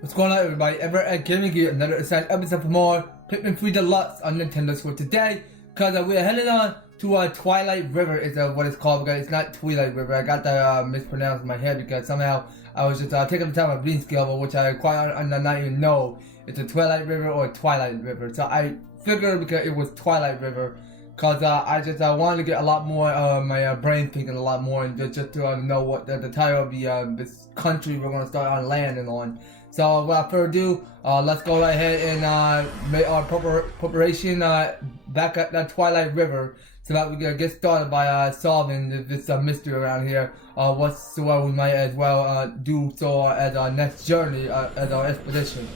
What's going on, everybody? Ever giving you another exciting episode for more Pikmin 3 Deluxe on Nintendo Switch today, because we're heading on to Twilight River is what it's called, because it's not Twilight River. I got that mispronounced in my head because somehow I was just taking the time of reading skill, which I quite not even know it's a Twilight River or Twilight River. So I figured because it was Twilight River, because I just wanted to get a lot more my brain thinking a lot more, and just to know what the title of the this country we're going to start on landing on. So without further ado, let's go right ahead and make our preparation back at that Twilight River, so that we can get started by solving this mystery around here. What we might as well do so as our next journey, as our expedition.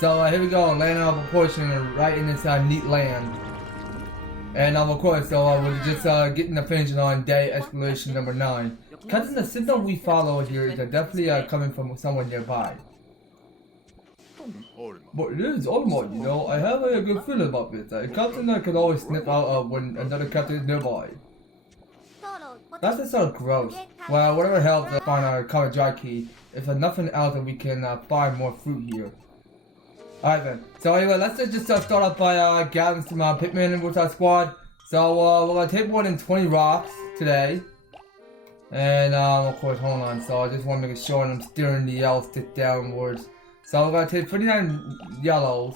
So here we go, landing our proportion right in this neat land. And of course, so we're just getting the finish on day exploration number 9. Because the signal we follow here is definitely coming from somewhere nearby. But it is Olimar, you know. I have a good feeling about this. A captain that can always snip out when another captain is nearby. That's just sort of gross. Well, whatever helps us find our common dry key. If there's nothing else, then we can find more fruit here. Alright then. So anyway, let's just start off by gathering some Pikmin with our squad. So we're going to take more than 20 rocks today. And of course, hold on. So I just want to make sure I'm steering the yellow stick downwards. So we're going to take 39 yellows.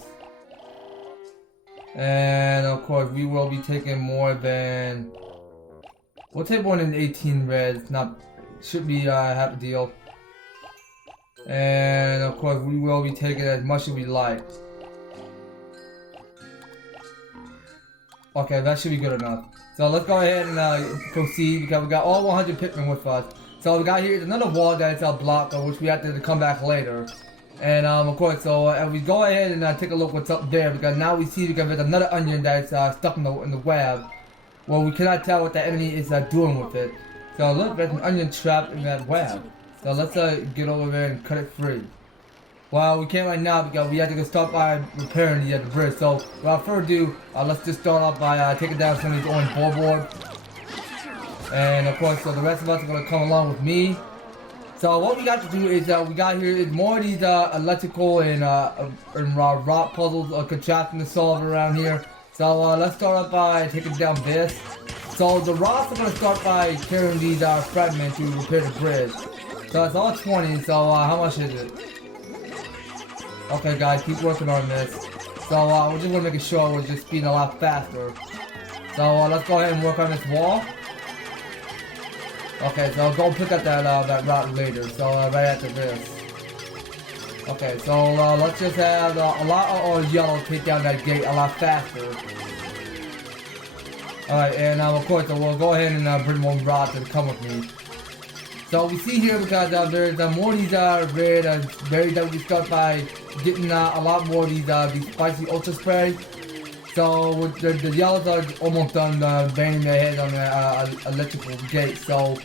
And of course, we will be taking more than... We'll take more than 18 reds. Not... Should be half a deal. And of course, we will be taking as much as we like. Okay, that should be good enough. So let's go ahead and proceed, because we got all 100 Pikmin with us. So we got here another wall that's blocked, which we have to come back later. And of course, so as we go ahead and take a look what's up there, because now we see because there's another onion that's stuck in the web. Well, we cannot tell what the enemy is doing with it. So look, there's an onion trapped in that web. So let's get over there and cut it free. Well, we can't right now because we have to go start by repairing the bridge. So without further ado, let's just start off by taking down some of these orange board. And of course, so the rest of us are going to come along with me. So what we got to do is we got here is more of these electrical and rock puzzles contrapting to solve around here. So let's start off by taking down this. So the rocks are going to start by carrying these fragments to repair the bridge. So it's all 20, so how much is it? Okay guys, keep working on this. So we're just going to make sure we're just speeding a lot faster. So let's go ahead and work on this wall. Okay, so go pick up that rock later, so right after this. Okay, so let's just have a lot of yellow take down that gate a lot faster. Alright, and of course, so we'll go ahead and bring more rods and come with me. So we see here because there's more of these red berries that we start by getting a lot more of these spicy ultra spray. So the yellows are almost done banging their head on the electrical gate. So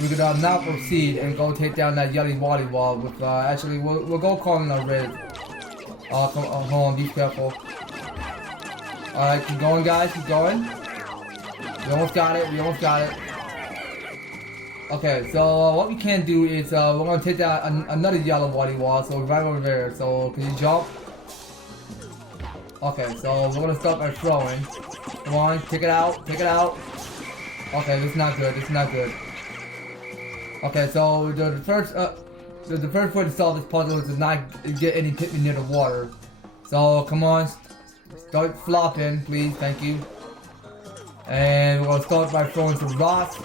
we could now proceed and go take down that yellow wally wall with actually we'll go calling the red. Come on, hold on, be careful. Alright, keep going guys, keep going. We almost got it, we almost got it. Okay, so what we can do is we're gonna take down another yellow wally wall, so right over there. So can you jump? Okay, so we're gonna start by throwing. Come on, take it out, take it out. Okay, this is not good, this is not good. Okay, so the first way to solve this puzzle is to not get any Pikmin near the water. So come on, start flopping, please, thank you. And we're gonna start by throwing some rocks.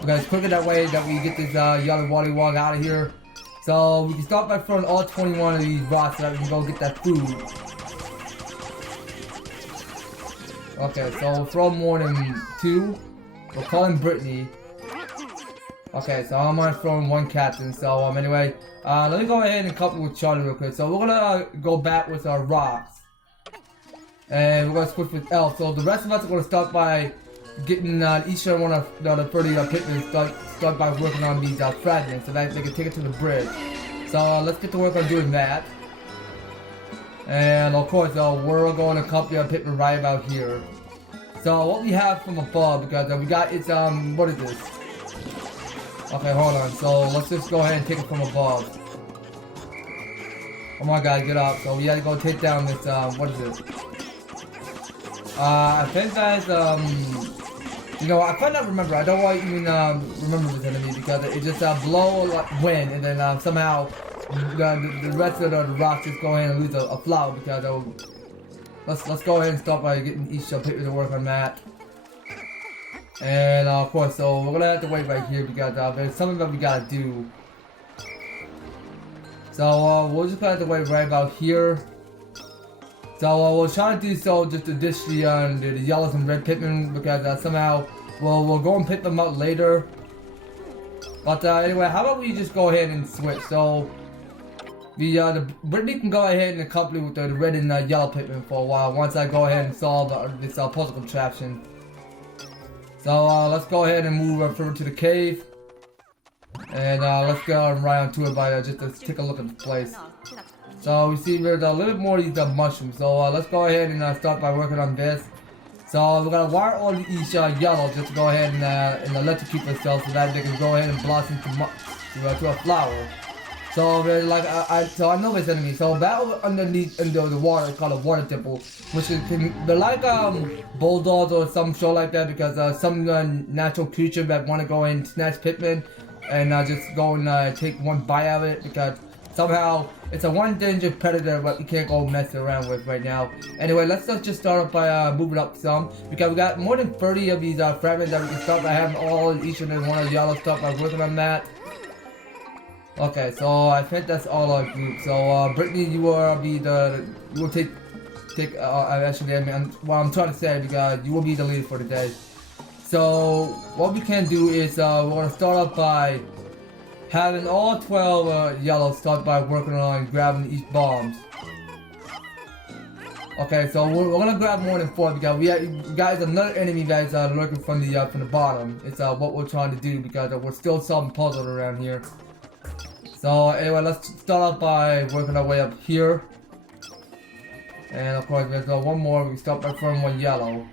We're gonna quicker that way that we get this yellow wally wall out of here. So we can start by throwing all 21 of these rocks so that we can go get that food. Okay, so we'll throw more than 2. We'll call him Brittany. Okay, so I'm gonna throw in 1 captain. So anyway, let me go ahead and couple with Charlie real quick. So we're gonna go back with our rocks, and we're gonna switch with Elf. So the rest of us are gonna start by getting each one of the 30 Pikmin start by working on these fragments so that they can take it to the bridge. So let's get to work on doing that. And of course, we're going to copy our Pikmin right about here. So what we have from above, because we got it's what is this? Okay, hold on. So let's just go ahead and take it from above. Come on, guys, get up. So we gotta go take down this, what is it? I think that's, you know, I could not remember. I don't want to even, remember this enemy because it just, blow like wind and then, somehow the rest of the rocks just go ahead and lose a flower because, let's go ahead and start by getting each Pikmin to work on that. And, of course, so we're gonna have to wait right here because, there's something that we gotta do. So, we're just gonna have to wait right about here. So, we'll try to do so just to ditch the yellows and red Pikmin because somehow we'll go and pick them up later. But anyway, how about we just go ahead and switch? So, the Brittany can go ahead and accompany with the red and yellow Pikmin for a while once I go ahead and solve this puzzle contraption. So, let's go ahead and move further to the cave. And let's go right onto it by just to take a look at the place. So we see there's a little bit more of these mushrooms. So let's go ahead and start by working on this. So we're gonna wire all each yellow just to go ahead and electrocute themselves so that they can go ahead and blossom to a flower. So there's like I know this enemy. So that underneath under the water is called a water temple, which is they're like bulldogs or some show like that because some natural creature that want to go and snatch Pikmin and just go and take one bite of it because somehow it's a one danger predator but you can't go mess around with right now. Anyway, let's just start up by moving up some because we got more than 30 of these fragments that we can start by having all each and every one of the yellow stuff by working on that. Okay, so I think that's all our group. So Brittany, you will be you will take actually I mean what I'm trying to say because you will be the leader for today. So what we can do is we're gonna start off by having all 12 yellows start by working on grabbing each bombs. Okay, so we're gonna grab more than 4 because we got another enemy that's lurking from the bottom. It's what we're trying to do because we're still solving puzzles around here. So anyway, let's start off by working our way up here. And of course, there's one more. We start by throwing one yellow.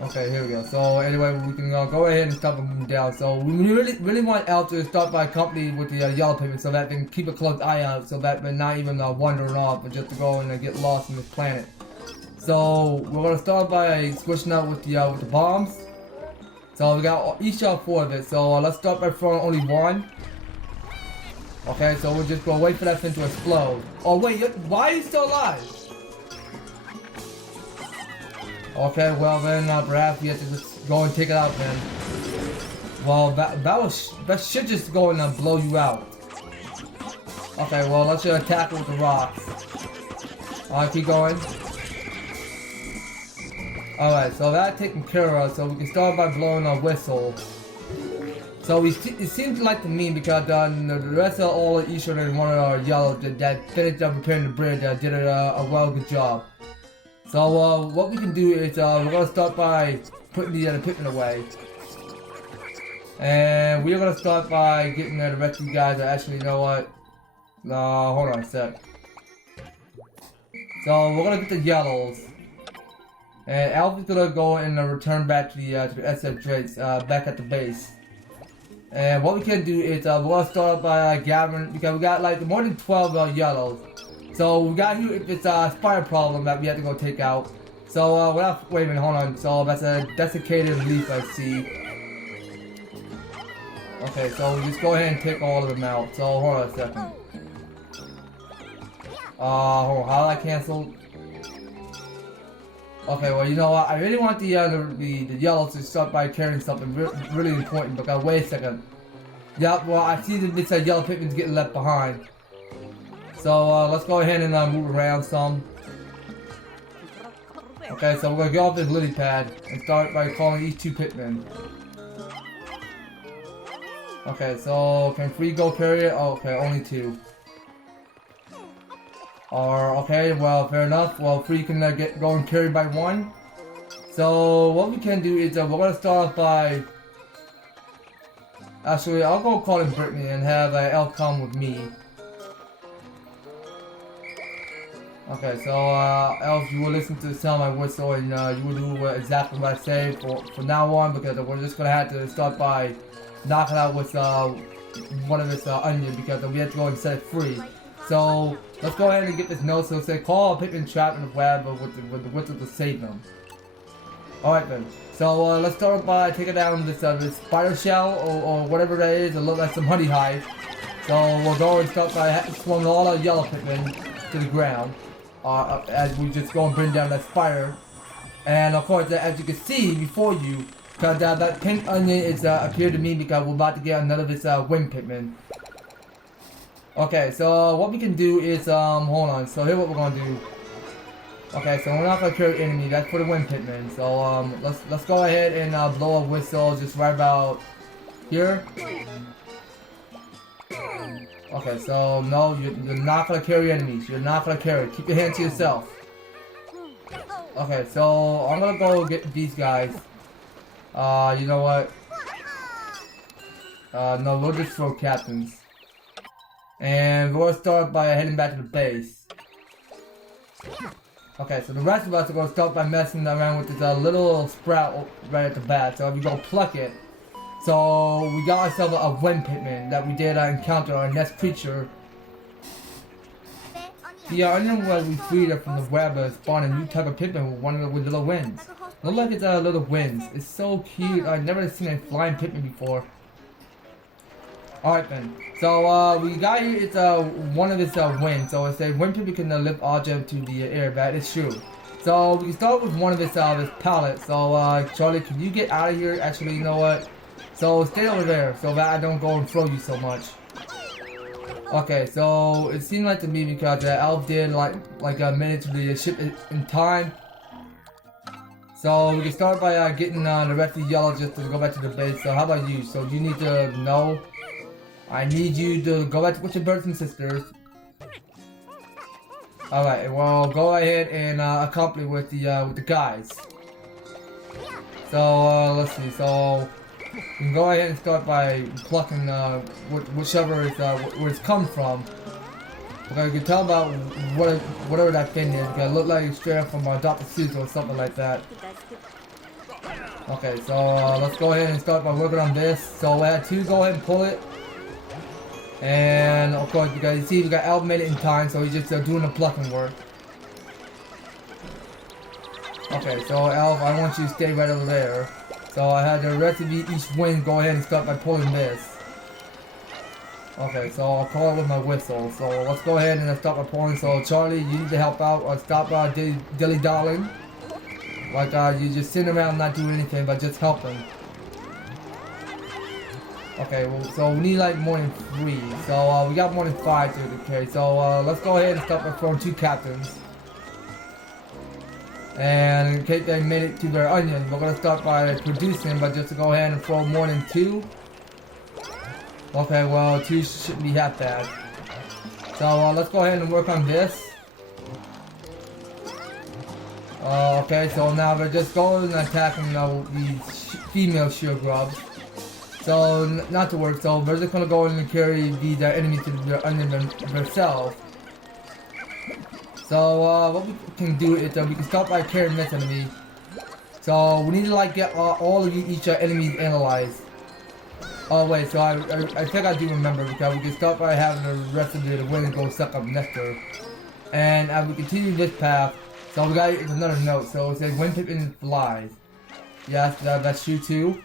Okay, here we go. So anyway, we can go ahead and start moving down. So we really want Al to start by company with the yellow Pikmin so that they can keep a close eye on it so that they're not even wandering off but just to go and get lost in this planet. So we're gonna start by switching out with the bombs. So we got each 4 of it. So let's start by throwing only 1. Okay, so we'll just go wait for that thing to explode. Oh wait, why are you still alive? Okay, well then perhaps you have to just go and take it out then. Well, that should just go and blow you out. Okay, well let's just attack it with the rocks. Alright, keep going. Alright, so that's taken care of, so we can start by blowing a whistle. So it seems like to me because the rest of all each and every one of our yellows that finished up repairing the bridge did a well good job. So what we can do is we're gonna start by putting the Pikmin away. And we're gonna start by getting the rest of you guys actually, you know what? Hold on a sec. So we're gonna get the yellows. And Alpha's gonna go and return back to the SF Drakes back at the base. And what we can do is we're gonna start by gathering because we got like more than 12 yellows. So we got here if it's a spider problem that we have to go take out. So wait a minute, hold on. So that's a desiccated leaf I see. Okay, so we just go ahead and take all of them out. So hold on a second. Hold on, how do I cancel? Okay, well you know what? I really want the yellows to start by carrying something really important. Because wait a second. Yeah, well I see that this yellow Pikmin's getting left behind. So let's go ahead and move around some. Okay, so we're gonna get off this lily pad and start by calling each 2 Pikmin. Okay, so can 3 go carry it? Oh, okay, only 2. Or okay, well fair enough. Well 3 can go and carry by 1. So what we can do is we're gonna start off by. Actually, I'll go call in Brittany and have Elle come with me. Okay, so Elf, you will listen to the sound of my whistle and you will do exactly what I say from now on because we're just gonna have to start by knocking out with one of its onion because we have to go and set it free. So let's go ahead and get this note. So say call a Pikmin trap in the web with the whistle to save them. Alright then. So let's start by taking down this spider shell or whatever that is. It looks like some honey hive. So we'll go and start by swarming all our yellow Pikmin to the ground. As we just go and bring down that spider. And of course, as you can see before you, because that pink onion is appeared to me because we're about to get another of its Wing Pikmin. Okay, so what we can do is hold on. So here's what we're gonna do. Okay, so we're not gonna carry enemy. That's for the Wing Pikmin. So let's go ahead and blow a whistle just right about here. Okay, so no, you're not gonna carry enemies. You're not gonna carry. Keep your hand to yourself. Okay, so I'm gonna go get these guys. You know what? No, we'll just throw captains. And we'll start by heading back to the base. Okay, so the rest of us are gonna start by messing around with this little sprout right at the back. So we go pluck it. So we got ourselves a Wing Pikmin that we did encounter our next creature. The onion was we freed it from the web spawned a new type of Pikmin with one of the little wings. Look like it's little wings. It's so cute. I've never seen a flying Pikmin before. Alright then. So we got here it's one of its wings. So it's a Wing Pikmin can lift object to the air. That is true. So we can start with one of its pallets. So Charlie, can you get out of here? Actually, you know what? So stay over there so that I don't go and throw you so much. Okay, so it seemed like to me because the elf did like a minute to the ship in time. So we can start by getting the rest of the yellow just to go back to the base. So how about you? So you need to know. I need you to go back with your brothers and sisters. Alright, well go ahead and accompany with the guys. So let's see. So you can go ahead and start by plucking whichever is where it's come from. Okay, you can tell about whatever that thing is. Because it look like it's straight from Dr. Seuss or something like that. Okay, so let's go ahead and start by working on this. So we had to go ahead and pull it. And of course, because you see, we got Elf made it in time, so he's just doing the plucking work. Okay, so Elf, I want you to stay right over there. So I had the rest of each wing go ahead and start by pulling this. Okay, so I'll call it with my whistle. So let's go ahead and start by pulling. So Charlie, you need to help out or stop dilly-dallying. Like you just sitting around not doing anything but just helping. Okay, well, so we need like more than 3. So we got more than 5 to carry. So let's go ahead and start by throwing 2 captains. And in case they made it to their onion, we're gonna start by producing, but just to go ahead and throw more than 2. Okay, well 2 shouldn't be half bad. So let's go ahead and work on this. Okay, so now we're just going and attacking these female shield grubs. So not to work, so we're just gonna go in and carry the enemies to their onion themselves. So what we can do is we can start by carrying this enemy. So we need to like get all of each enemies analyzed. Oh wait, so I think I do remember because we can start by having the rest of the wings go suck up nectar. And as we continue this path, so we got another note. So it says Wing Pikmin flies. Yes, that's true too.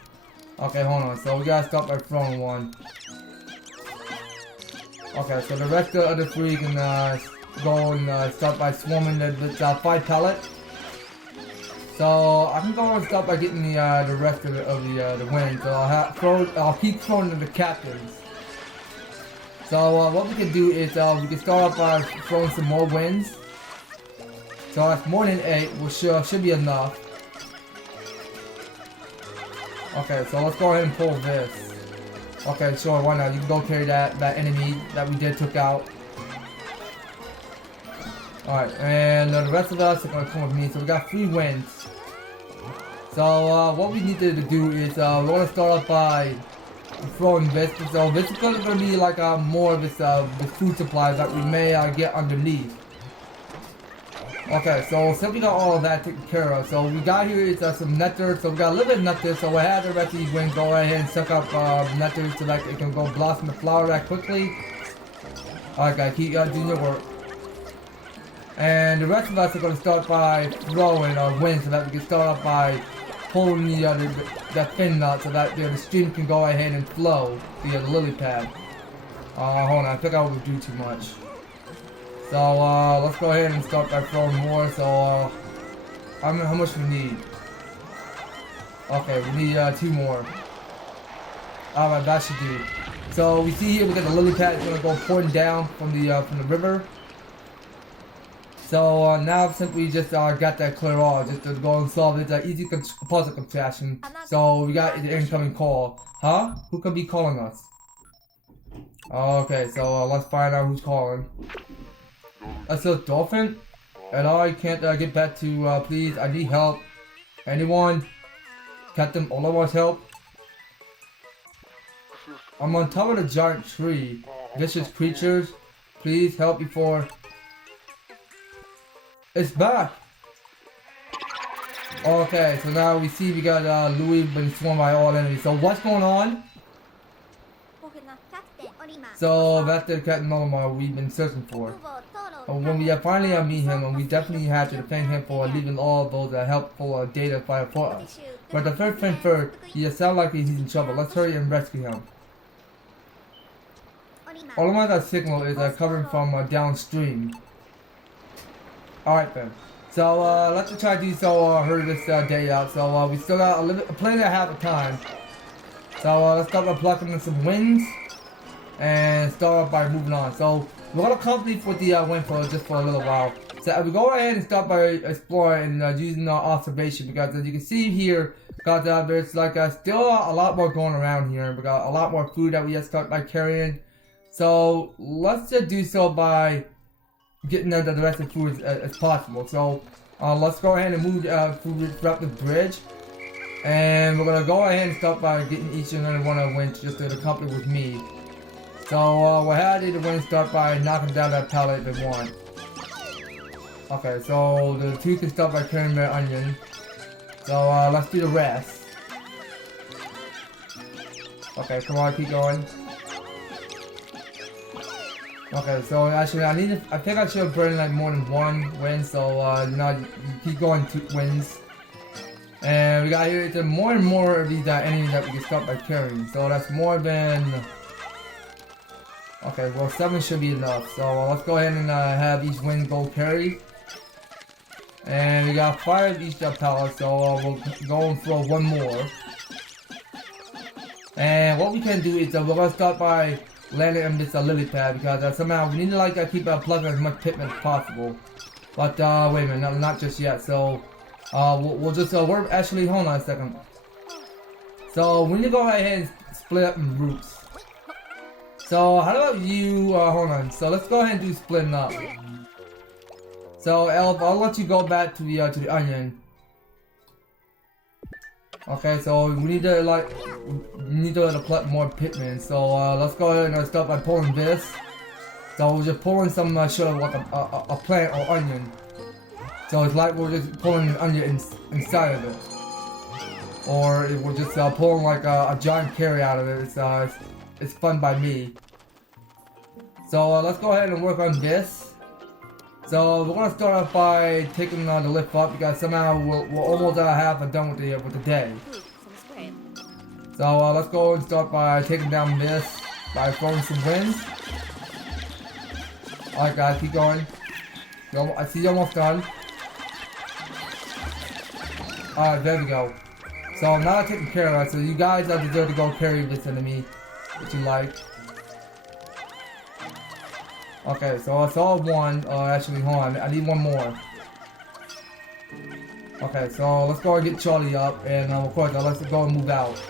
Okay, hold on. So we gotta start by throwing one. Okay, so the rest of the other 3 can go and start by swarming the 5 pellet. So I can go and start by getting the rest of the wing. So I'll keep throwing the captains. So what we can do is we can start off by throwing some more wings. So that's more than 8, which should be enough. Okay, so let's go ahead and pull this. Okay, sure, why not? You can go carry that enemy that we did took out. Alright, and the rest of us are gonna come with me. So we got 3 wins. So what we need to do is we're gonna start off by throwing this. So this is gonna be like more of this the food supply that we may get underneath. Okay, so since we got all of that taken care of, so we got here is some nectar, so we got a little bit of nectar, so we had the rest of these wings go ahead and suck up nectar so that it can go blossom the flower that quickly. Alright guys, keep doing your work. And the rest of us are going to start by throwing wind so that we can start off by pulling the fin nut so that the stream can go ahead and flow via the lily pad. Hold on, I think I would do too much. So let's go ahead and start by throwing more. So how much do we need? Okay, we need 2 more. Alright, that should do. So we see here we got the lily pad is gonna go pouring down from the river. So now since we just got that clear off, just to go and solve it, easy puzzle contraction. So we got the incoming call. Huh? Who could be calling us? Okay, so let's find out who's calling. That's a dolphin? And I can't get back to, please, I need help. Anyone? Captain Olimar's help? I'm on top of a giant tree. Vicious creatures, please help before... It's back! Okay, so now we see we got Louis been swarmed by all enemies. So what's going on? So that's the Captain Olimar we've been searching for. When we finally meet him, and we definitely have to thank him for leaving all those helpful data file for us. But the first thing first, he sounds like he's in trouble. Let's hurry and rescue him. Olimar's signal is coming from downstream. Alright then. So let's try to do so hurry this day out. So we still got plenty of half of time. So let's start by plucking some wings and start off by moving on. So we're gonna accompany with the wind for just for a little while. So we go ahead and start by exploring and using our observation, because as you can see here, there's like still a lot more going around here. We got a lot more food that we have to start by carrying. So let's just do so by getting the rest of the food as possible. So let's go ahead and move food up the bridge, and we're gonna go ahead and start by getting each and every one of the winch just to accompany with me. So we'll have the wind start by knocking down that pallet they want. Okay, so the 2 can start by carrying their onion. So let's do the rest. Okay, come on, keep going. Okay, so actually I think I should have burned like more than 1 wind, so you keep going 2 winds. And we got here more and more of these enemies that we can start by carrying. So that's more than... Okay, well 7 should be enough. So let's go ahead and have each wind go carry. And we got 5 of each pallet, so we'll go and throw 1 more. And what we can do is we're gonna start by landing on this lily pad, because somehow we need to keep plugging as much Pikmin as possible. But wait a minute, no, not just yet. So we'll just we're actually, hold on a second. So we need to go ahead and split up in groups. So how about you, hold on, so let's go ahead and do splitting up. So Elf, I'll let you go back to the onion. Okay, so we need to pluck more Pikmin. So let's go ahead and start by pulling this. So we're just pulling some sort of like a plant or onion. So it's like we're just pulling an onion inside of it. Or we're just pulling like a giant carry out of it. It's fun by me. So let's go ahead and work on this. So we're gonna start off by taking the lift up, because somehow we're almost half done with the day. So let's go and start by taking down this by throwing some winds. Alright guys, keep going. I see you almost done. Alright, there we go. So now I'm taking care of it. So you guys deserve to go carry this enemy if you like. Okay, so I saw 1. Actually, hold on. I need 1 more. Okay, so let's go and get Charlie up, and of course, let's go and move out.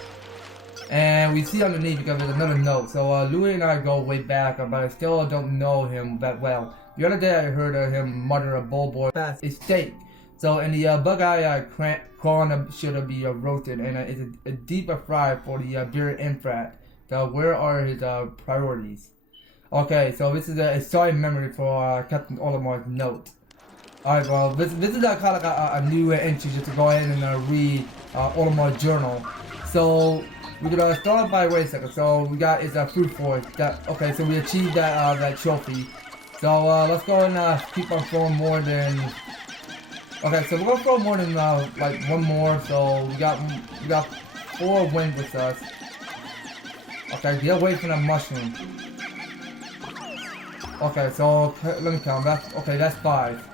And we see underneath because there's another note. So Louis and I go way back, but I still don't know him that well. The other day I heard him mutter a bullboy fast estate. So in the bug-eye corn should be roasted, and it's a deeper fry for the beer infrat. So where are his priorities? Okay, so this is a sorry memory for Captain Olimar's note. Alright, well, this is kind of like a new entry just to go ahead and read Olimar's journal. So, we're gonna start off by, wait a second, so we got is a fruit forest. Okay, so we achieved that trophy. So, let's go and keep on throwing more than... Okay, so we're gonna throw more than, like, one more, so we got 4 wins with us. Okay, get away from that mushroom. Okay, so, let me count, that's 5.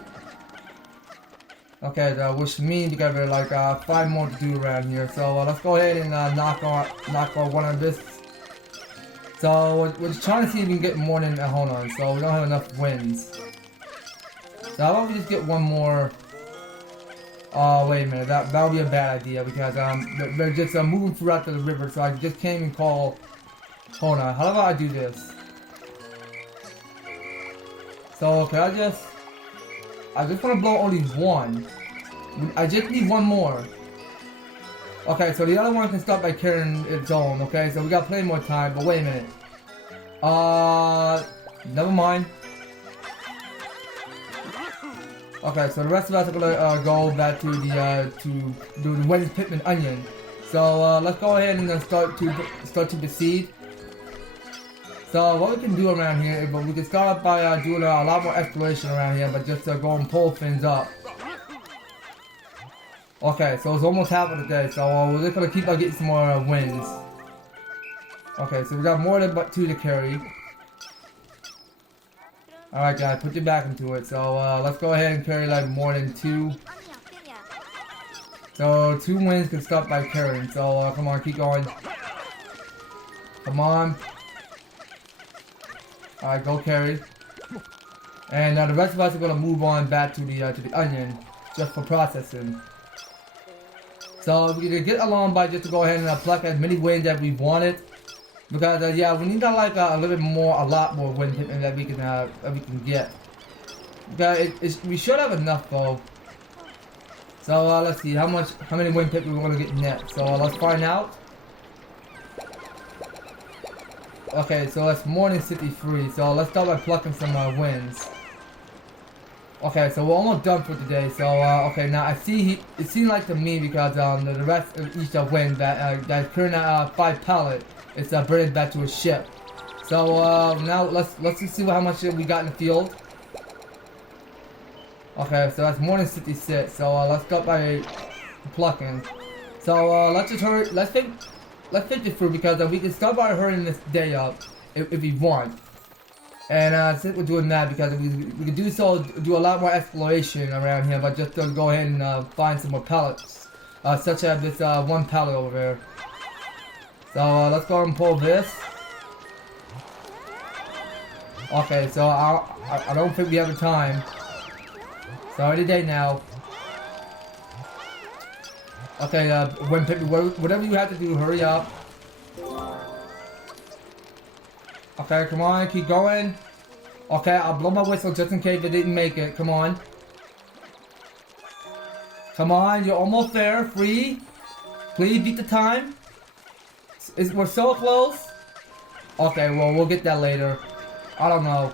Okay, which means we got like 5 more to do around here. So let's go ahead and knock on one of this. So we're just trying to see if we can get more than hold on. So we don't have enough wins. So how about we just get one more? Oh wait a minute, that would be a bad idea because they're just moving throughout the river. So I just came and call. Hold on, how about I do this? So can I just want to blow only one. I just need one more. Okay, so the other one can start by carrying its own. Okay, so we got plenty more time. But wait a minute. Never mind. Okay, so the rest of us are gonna go back to the Winged Pikmin onion. So let's go ahead and start to proceed. So what we can do around here, but we can start off by doing a lot more exploration around here, but just go and pull things up. Okay, so it's almost half of the day, so we're just gonna keep on getting some more wins. Okay, so we got more than but 2 to carry. Alright guys, put your back into it. So let's go ahead and carry like more than 2. So 2 wins can start by carrying, so come on, keep going. Come on. Alright, go carry. And the rest of us are gonna move on back to the onion, just for processing. So we can get along by just to go ahead and pluck as many wins that we wanted, because yeah, we need like a little bit more, a lot more Wing Pikmin that we can get. Because we should have enough though. So let's see how many Wing Pikmin we're gonna get next. So let's find out. Okay, so that's more than 63, so let's start by plucking some wins. Okay, so we're almost done for today, so okay, now I see it seems like to me because the rest of each win that current 5 pallet is bringing back to a ship. So now let's just see how much we got in the field. Okay, so that's more than 66, so let's start by plucking. So let's just hurry, let's take this through because we can start by hurrying this day up if we want. And since we're doing that, because we can do a lot more exploration around here, but just to go ahead and find some more pallets, such as this 1 pallet over there. So let's go and pull this. Okay, so I don't think we have the time. It's already day now. Okay, whatever you have to do, hurry up. Okay, come on, keep going. Okay, I'll blow my whistle just in case it didn't make it. Come on. Come on, you're almost there. 3. Please beat the time. We're so close. Okay, well, we'll get that later. I don't know.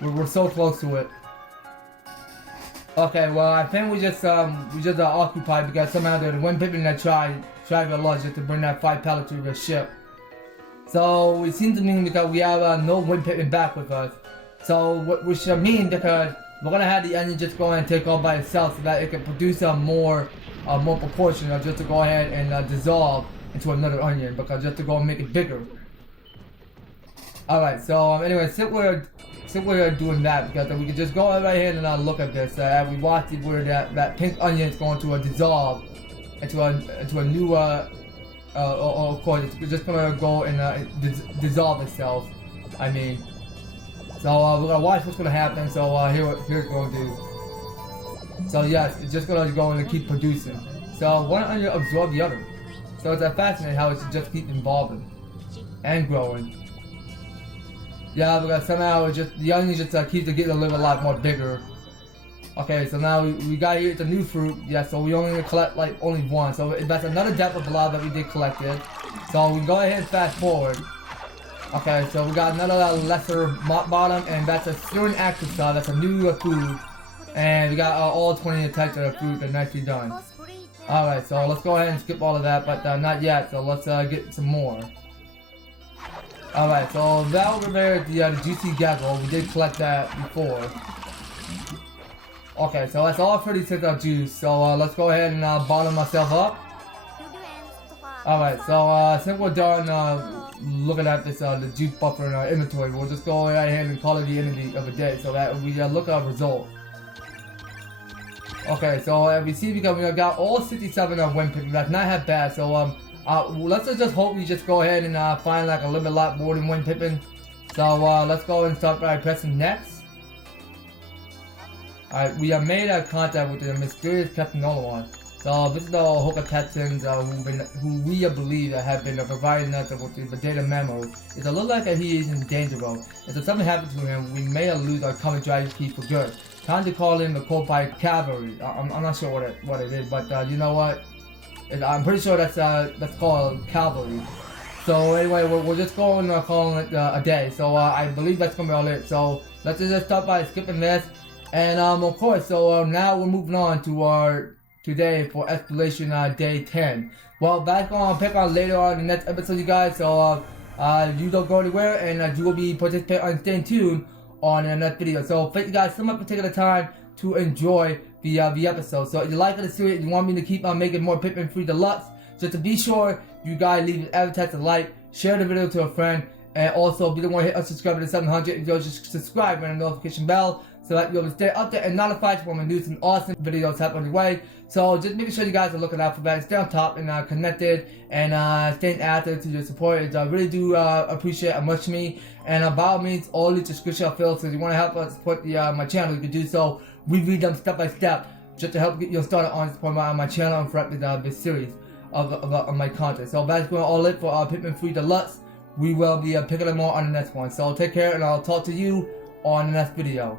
We're so close to it. Okay, well, I think we just occupied because somehow the Wing Pikmin that tried a lot just to bring that 5 pallet to the ship. So it seems to mean because we have no Wing Pikmin back with us. So which should mean because we're gonna have the onion just go and take off by itself so that it can produce more proportion, or just to go ahead and dissolve into another onion, because just to go and make it bigger. All right. So anyway, since we're doing that, because we can just go right ahead and look at this. We watch where that pink onion is going to dissolve into a new. Of course, it's just gonna go and dissolve itself. I mean, so we're gonna watch what's gonna happen. So here's what it's gonna do. So yes, it's just gonna go and keep producing. So one onion absorb the other. So it's fascinating how it just keeps evolving and growing. Yeah, because somehow the onion just keeps getting a lot more bigger. Okay, so now we got here the new fruit. Yeah, so we only collect like only 1. So that's another depth of blob that we did collect it. So we can go ahead and fast forward. Okay, so we got another lesser bottom, and that's a certain active star. That's a new food. And we got all 20 types of fruit that nicely done. Alright, so let's go ahead and skip all of that, but not yet, so let's get some more. Alright, so that over there is the juicy gecko. We did collect that before. Okay, so that's all 36 juice, so let's go ahead and bottle myself up. Alright, so since we're done looking at this the juice buffer in our inventory, we'll just go right ahead and call it the end of the day, so that we look at our result. Okay, so as we see, we got all 67 Wing Pikmin. That's not that bad. So let's just hope we just go ahead and find like a little lot more than Wing Pikmin. So let's go and start by pressing next. Alright, we have made contact with the mysterious Captain Olimar. So this is the Hoka Texans who we believe have been providing us with the data memos. It's a little like that he is in danger though. If something happens to him, we may lose our common drive key for good. Time to call in the Coldfire Cavalry. I'm not sure what it is, but you know what? I'm pretty sure that's called Cavalry. So anyway, we're just going calling it a day. So I believe that's gonna be all it. So let's just start by skipping this, and of course, so now we're moving on to our today for exploration day 10. Well, that's gonna pick on later on in the next episode, you guys. So you don't go anywhere, and you will be participating on staying tuned on the next video. So thank you guys so much for taking the time to enjoy the episode. So if you like the series, you want me to keep on making more Pikmin 3 Deluxe, just to be sure you guys leave an advertise a like, share the video to a friend, and also if you don't want to hit subscribe to 700, you'll just subscribe and the notification bell so that you'll stay up there and notified when we do some awesome videos happen on the way. So just making sure you guys are looking out for that, stay on top and connected, and staying active to your support. I really do appreciate it much to me. And by all means, all the description are filled, so if you want to help us support my channel, you can do so. We read them step by step just to help get you started on support my channel and throughout this series of my content. So that's going all it for Pikmin 3 Deluxe. We will be picking up more on the next one. So take care, and I'll talk to you on the next video.